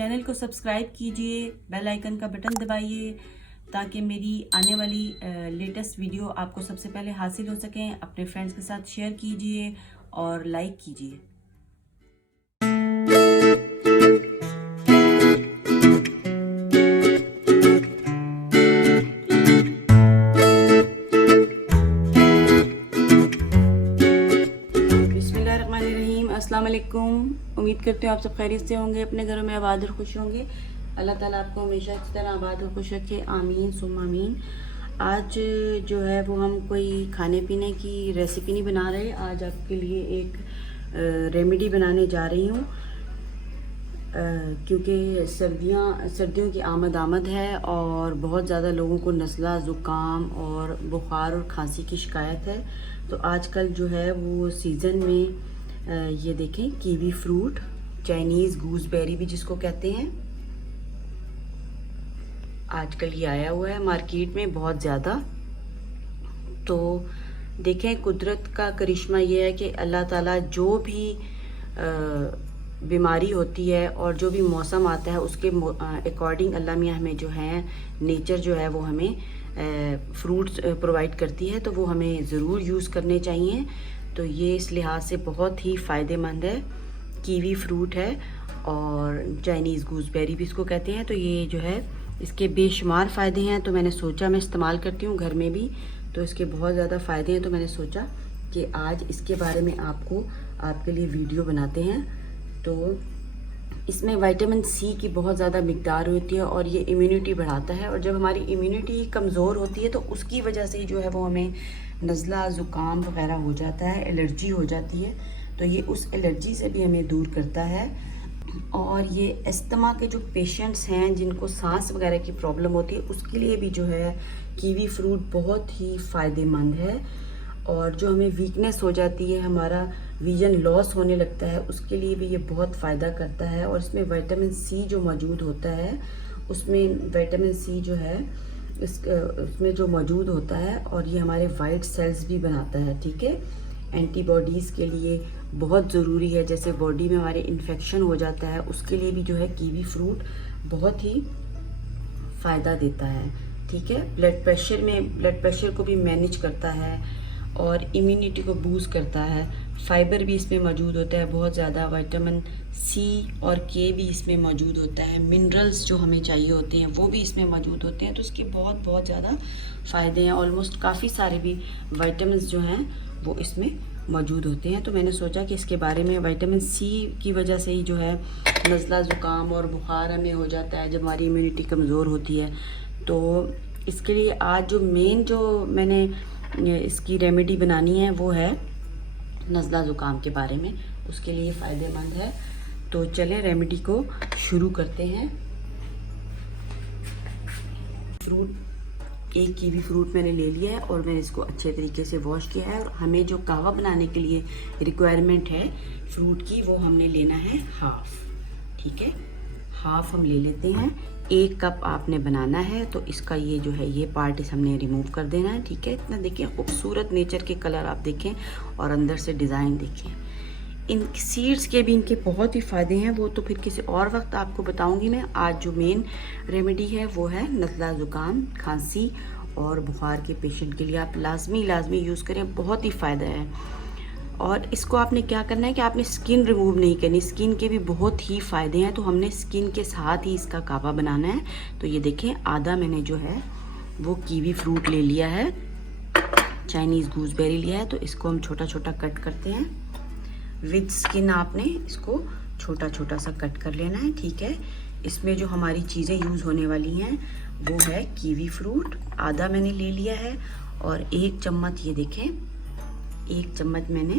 Channel को subscribe कीजिए, bell icon का बटन दबाइए ताकि मेरी आने वाली लेटेस्ट वीडियो आपको सबसे पहले हासिल हो सकें। अपने फ्रेंड्स के साथ शेयर कीजिए और लाइक कीजिए। अस्सलाम वालेकुम। उम्मीद करते हो आप सब खैरियत से होंगे, अपने घरों में आबाद और खुश होंगे। अल्लाह ताला आपको हमेशा इसी तरह आबाद और खुश रखे, आमीन सुम आमीन। आज जो है वो हम कोई खाने पीने की रेसिपी नहीं बना रहे। आज आपके लिए एक रेमेडी बनाने जा रही हूँ क्योंकि सर्दियों की आमद है और बहुत ज़्यादा लोगों को नज़ला, ज़ुकाम और बुखार और खांसी की शिकायत है। तो आजकल जो है वो सीज़न में ये देखें, कीवी फ्रूट, चाइनीज़ गूसबेरी भी जिसको कहते हैं, आजकल ये आया हुआ है मार्केट में बहुत ज़्यादा। तो देखें, कुदरत का करिश्मा ये है कि अल्लाह ताला जो भी बीमारी होती है और जो भी मौसम आता है उसके अकॉर्डिंग अल्लाह मियाँ हमें जो है, नेचर जो है वो हमें फ्रूट्स प्रोवाइड करती है, तो वो हमें ज़रूर यूज़ करने चाहिए। तो ये इस लिहाज से बहुत ही फ़ायदेमंद है। कीवी फ्रूट है और चाइनीज़ गूसबेरी भी इसको कहते हैं। तो ये जो है इसके बेशुमार फ़ायदे हैं। तो मैंने सोचा, मैं इस्तेमाल करती हूँ घर में भी, तो इसके बहुत ज़्यादा फ़ायदे हैं। तो मैंने सोचा कि आज इसके बारे में आपके लिए वीडियो बनाते हैं। तो इसमें विटामिन सी की बहुत ज़्यादा मिक़दार होती है और ये इम्यूनिटी बढ़ाता है। और जब हमारी इम्यूनिटी कमज़ोर होती है तो उसकी वजह से जो है वो हमें नज़ला, ज़ुकाम वग़ैरह हो जाता है, एलर्जी हो जाती है। तो ये उस एलर्जी से भी हमें दूर करता है। और ये अस्थमा के जो पेशेंट्स हैं जिनको सांस वगैरह की प्रॉब्लम होती है उसके लिए भी जो है कीवी फ्रूट बहुत ही फ़ायदेमंद है। और जो हमें वीकनेस हो जाती है, हमारा विजन लॉस होने लगता है, उसके लिए भी ये बहुत फ़ायदा करता है। और इसमें विटामिन सी जो मौजूद होता है, उसमें विटामिन सी जो है उसमें जो मौजूद होता है, और ये हमारे वाइट सेल्स भी बनाता है, ठीक है। एंटीबॉडीज़ के लिए बहुत ज़रूरी है। जैसे बॉडी में हमारे इन्फेक्शन हो जाता है उसके लिए भी जो है कीवी फ्रूट बहुत ही फ़ायदा देता है, ठीक है। ब्लड प्रेशर को भी मैनेज करता है और इम्यूनिटी को बूस्ट करता है। फाइबर भी इसमें मौजूद होता है बहुत ज़्यादा, विटामिन सी और के भी इसमें मौजूद होता है। मिनरल्स जो हमें चाहिए होते हैं वो भी इसमें मौजूद होते हैं। तो इसके बहुत ज़्यादा फ़ायदे हैं। ऑलमोस्ट काफ़ी सारे भी विटामिन्स जो हैं वो इसमें मौजूद होते हैं। तो मैंने सोचा कि इसके बारे में, विटामिन सी की वजह से ही जो है नज़ला, ज़ुकाम और बुखार हमें हो जाता है जब हमारी इम्यूनिटी कमज़ोर होती है। तो इसके लिए आज जो मैंने इसकी रेमेडी बनानी है वो है नज़ला ज़ुकाम के बारे में, उसके लिए फ़ायदेमंद है। तो चलें रेमेडी को शुरू करते हैं। एक कीवी फ्रूट मैंने ले लिया है और मैंने इसको अच्छे तरीके से वॉश किया है। और हमें जो कहवा बनाने के लिए रिक्वायरमेंट है फ्रूट की, वो हमने लेना है हाफ़, ठीक है। हाफ़ हम ले लेते हैं। 1 कप आपने बनाना है तो इसका ये जो है ये पार्ट हमने रिमूव कर देना है, ठीक है। इतना देखें खूबसूरत नेचर के कलर आप देखें और अंदर से डिज़ाइन देखें। इन सीड्स के भी इनके बहुत ही फ़ायदे हैं, वो तो फिर किसी और वक्त आपको बताऊंगी मैं। आज जो मेन रेमेडी है वो है नज़ला, ज़ुकाम, खांसी और बुखार के पेशेंट के लिए आप लाजमी यूज़ करें, बहुत ही फ़ायदा है। और इसको आपने क्या करना है कि आपने स्किन रिमूव नहीं करनी, स्किन के भी बहुत ही फ़ायदे हैं। तो हमने स्किन के साथ ही इसका कावा बनाना है। तो ये देखें, आधा मैंने जो है वो कीवी फ्रूट ले लिया है, चाइनीज़ गूसबेरी लिया है। तो इसको हम छोटा छोटा कट करते हैं विद स्किन। आपने इसको छोटा छोटा सा कट कर लेना है, ठीक है। इसमें जो हमारी चीज़ें यूज़ होने वाली हैं वो है कीवी फ्रूट, आधा मैंने ले लिया है। और 1 चम्मच, ये देखें 1 चम्मच मैंने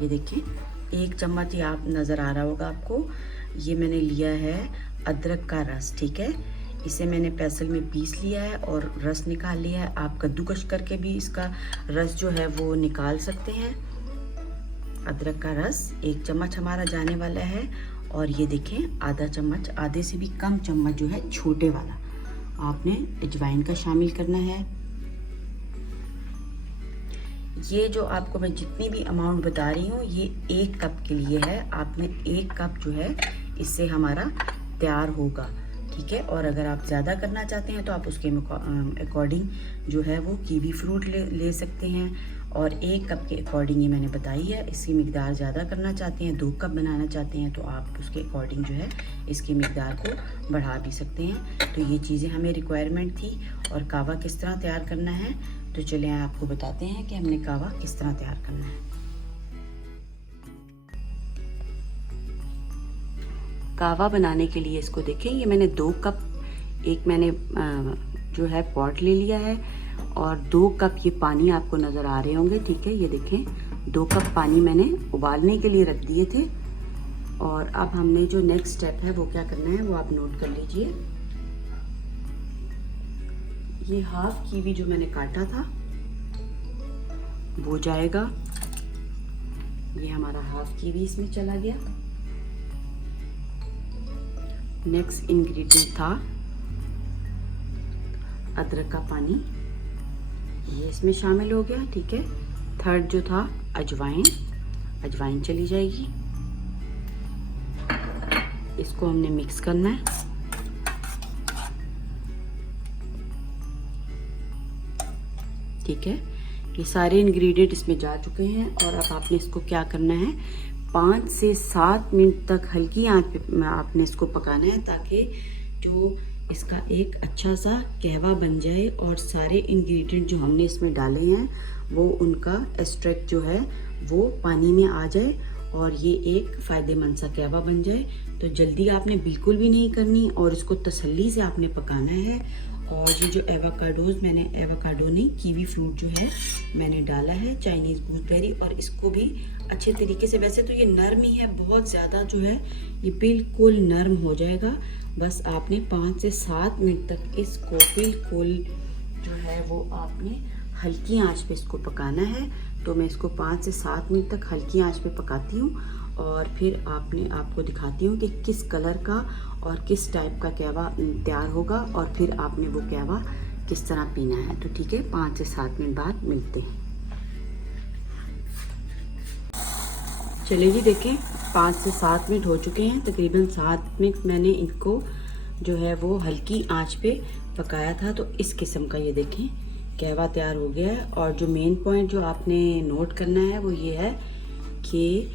ये देखें 1 चम्मच, ये आप नज़र आ रहा होगा आपको, ये मैंने लिया है अदरक का रस, ठीक है। इसे मैंने पैसल में पीस लिया है और रस निकाल लिया है। आप कद्दूकश करके भी इसका रस जो है वो निकाल सकते हैं। अदरक का रस 1 चम्मच हमारा जाने वाला है। और ये देखें आधा चम्मच, आधे से भी कम चम्मच जो है छोटे वाला आपने अजवाइन का शामिल करना है। ये जो आपको मैं जितनी भी अमाउंट बता रही हूँ ये 1 कप के लिए है। आपने 1 कप जो है इससे हमारा तैयार होगा, ठीक है। और अगर आप ज़्यादा करना चाहते हैं तो आप उसके अकॉर्डिंग जो है वो कीवी फ्रूट ले सकते हैं। और 1 कप के अकॉर्डिंग ये मैंने बताई है। इसकी मिकदार ज़्यादा करना चाहते हैं, 2 कप बनाना चाहते हैं तो आप उसके अकॉर्डिंग जो है इसकी मिकदार को बढ़ा भी सकते हैं। तो ये चीज़ें हमें रिक्वायरमेंट थी। और कावा किस तरह तैयार करना है तो चलिए आपको बताते हैं कि हमने कावा किस तरह तैयार करना है। कावा बनाने के लिए इसको देखें, ये मैंने 2 कप एक मैंने जो है पॉट ले लिया है और 2 कप ये पानी आपको नज़र आ रहे होंगे, ठीक है। ये देखें 2 कप पानी मैंने उबालने के लिए रख दिए थे। और अब हमने जो नेक्स्ट स्टेप है वो क्या करना है वो आप नोट कर लीजिए। ये हाफ कीवी जो मैंने काटा था वो जाएगा, ये हमारा हाफ कीवी इसमें चला गया। नेक्स्ट इंग्रेडिएंट था अदरक का पानी, ये इसमें शामिल हो गया, ठीक है। थर्ड जो था अजवाइन चली जाएगी। इसको हमने मिक्स करना है। ठीक है, ये सारे इंग्रेडिएंट इसमें जा चुके हैं। और अब आपने इसको क्या करना है 5 से 7 मिनट तक हल्की आंच पे आपने इसको पकाना है ताकि जो इसका एक अच्छा सा कहवा बन जाए और सारे इंग्रेडिएंट जो हमने इसमें डाले हैं वो उनका एक्सट्रैक्ट जो है वो पानी में आ जाए और ये एक फ़ायदेमंद सा कहवा बन जाए। तो जल्दी आपने बिल्कुल भी नहीं करनी और इसको तसल्ली से आपने पकाना है। और ये जो एवोकाडो नहीं कीवी फ्रूट जो है मैंने डाला है, चाइनीज़ गूसबेरी, और इसको भी अच्छे तरीके से, वैसे तो ये नरम ही है, बहुत ज़्यादा जो है ये बिल्कुल नरम हो जाएगा। बस आपने 5 से 7 मिनट तक इसको बिल्कुल जो है वो आपने हल्की आंच पे इसको पकाना है। तो मैं इसको 5 से 7 मिनट तक हल्की आंच पे पकाती हूँ और फिर आपको दिखाती हूँ कि किस कलर का और किस टाइप का कहवा तैयार होगा और फिर आपने वो कहवा किस तरह पीना है। तो ठीक है, 5 से 7 मिनट बाद मिलते हैं। चलिए जी देखें 5 से 7 मिनट हो चुके हैं, तकरीबन 7 मिनट मैंने इनको जो है वो हल्की आंच पे पकाया था। तो इस किस्म का ये देखें कहवा तैयार हो गया है। और जो मेन पॉइंट जो आपने नोट करना है वो ये है कि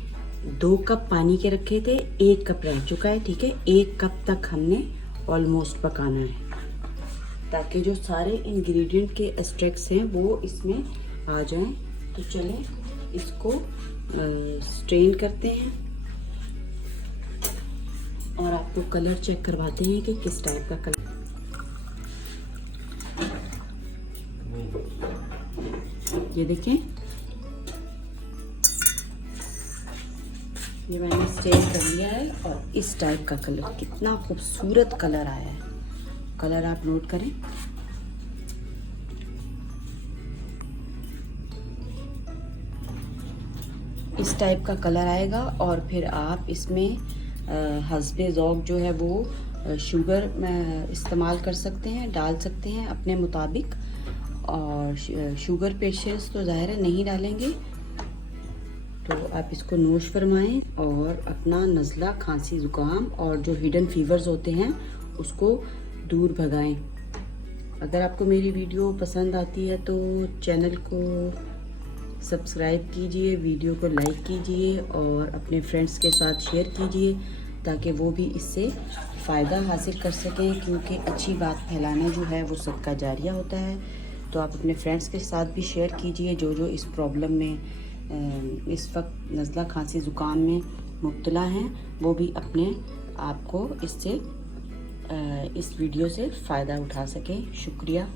2 कप पानी के रखे थे, 1 कप रह चुका है, ठीक है। 1 कप तक हमने ऑलमोस्ट पकाना है ताकि जो सारे इंग्रेडिएंट के एक्सट्रैक्ट्स हैं वो इसमें आ जाएं। तो चलें इसको स्ट्रेन करते हैं और आपको कलर चेक करवाते हैं कि किस टाइप का कलर। ये देखें ये मैंने स्ट्रेन कर लिया है और इस टाइप का कलर, कितना खूबसूरत कलर आया है। कलर आप नोट करें। इस टाइप का कलर आएगा और फिर आप इसमें हस्बे ज़ौक़ जो है वो शुगर इस्तेमाल कर सकते हैं, डाल सकते हैं अपने मुताबिक। और शुगर पेशेंस तो ज़ाहिर है नहीं डालेंगे। तो आप इसको नोश फरमाएं और अपना नज़ला, खांसी, ज़ुकाम और जो हिडन फीवर्स होते हैं उसको दूर भगाएं। अगर आपको मेरी वीडियो पसंद आती है तो चैनल को सब्सक्राइब कीजिए, वीडियो को लाइक कीजिए और अपने फ्रेंड्स के साथ शेयर कीजिए ताकि वो भी इससे फ़ायदा हासिल कर सकें, क्योंकि अच्छी बात फैलाना जो है वो सदका जारिया होता है। तो आप अपने फ्रेंड्स के साथ भी शेयर कीजिए जो इस प्रॉब्लम में इस वक्त नज़ला, खांसी, ज़ुकाम में मुब्तला हैं, वो भी अपने आप को इससे इस वीडियो से फ़ायदा उठा सकें। शुक्रिया।